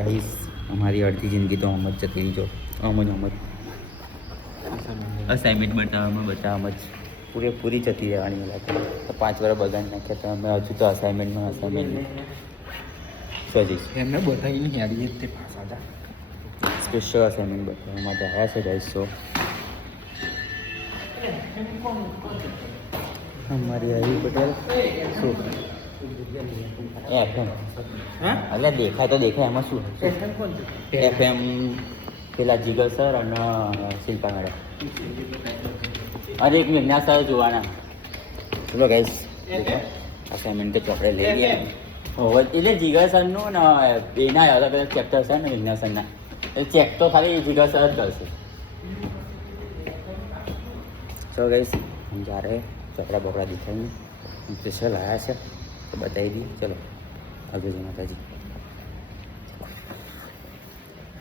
Guys हमारी अर्धी जिंदगी तो हम जती रही जो असाइनमेंट बतावा पूरी जती रहनी लागे तो 5 વાર બગાડ નાખ્યા તો અમે હજુ તો અસાઇનમેન્ટ સજીશ એમને બતાવીને યારી તે પાછા જા સ્પેશિયલ અસાઇનમેન્ટ બતાવવા માટે આવ્યા છે ગાઈસ. સો हमारी हरी पटेल શું FM એટલે દેખાય તો દેખાય એમાં શું FM પેલા જીગર સર અને શિલ્પા મેડમ અરે એક મેઘના સર જોવાના. ચલો ગાઈસ અસાઇનમેન્ટ તો આપણે લઈ લઈએ. એટલે જીગર સરનું ને એના અલગ અલગ ચેપ્ટર છે ને મેઘના સરના એ ચેક તો ખાલી જીગર સર જ કરશે. ચલો ગાઈસ हम जा रहे हैं कपड़ा बकड़ा दिखाएंगे स्पेशल आया है तो बताइए दी. चलो अभी माता जी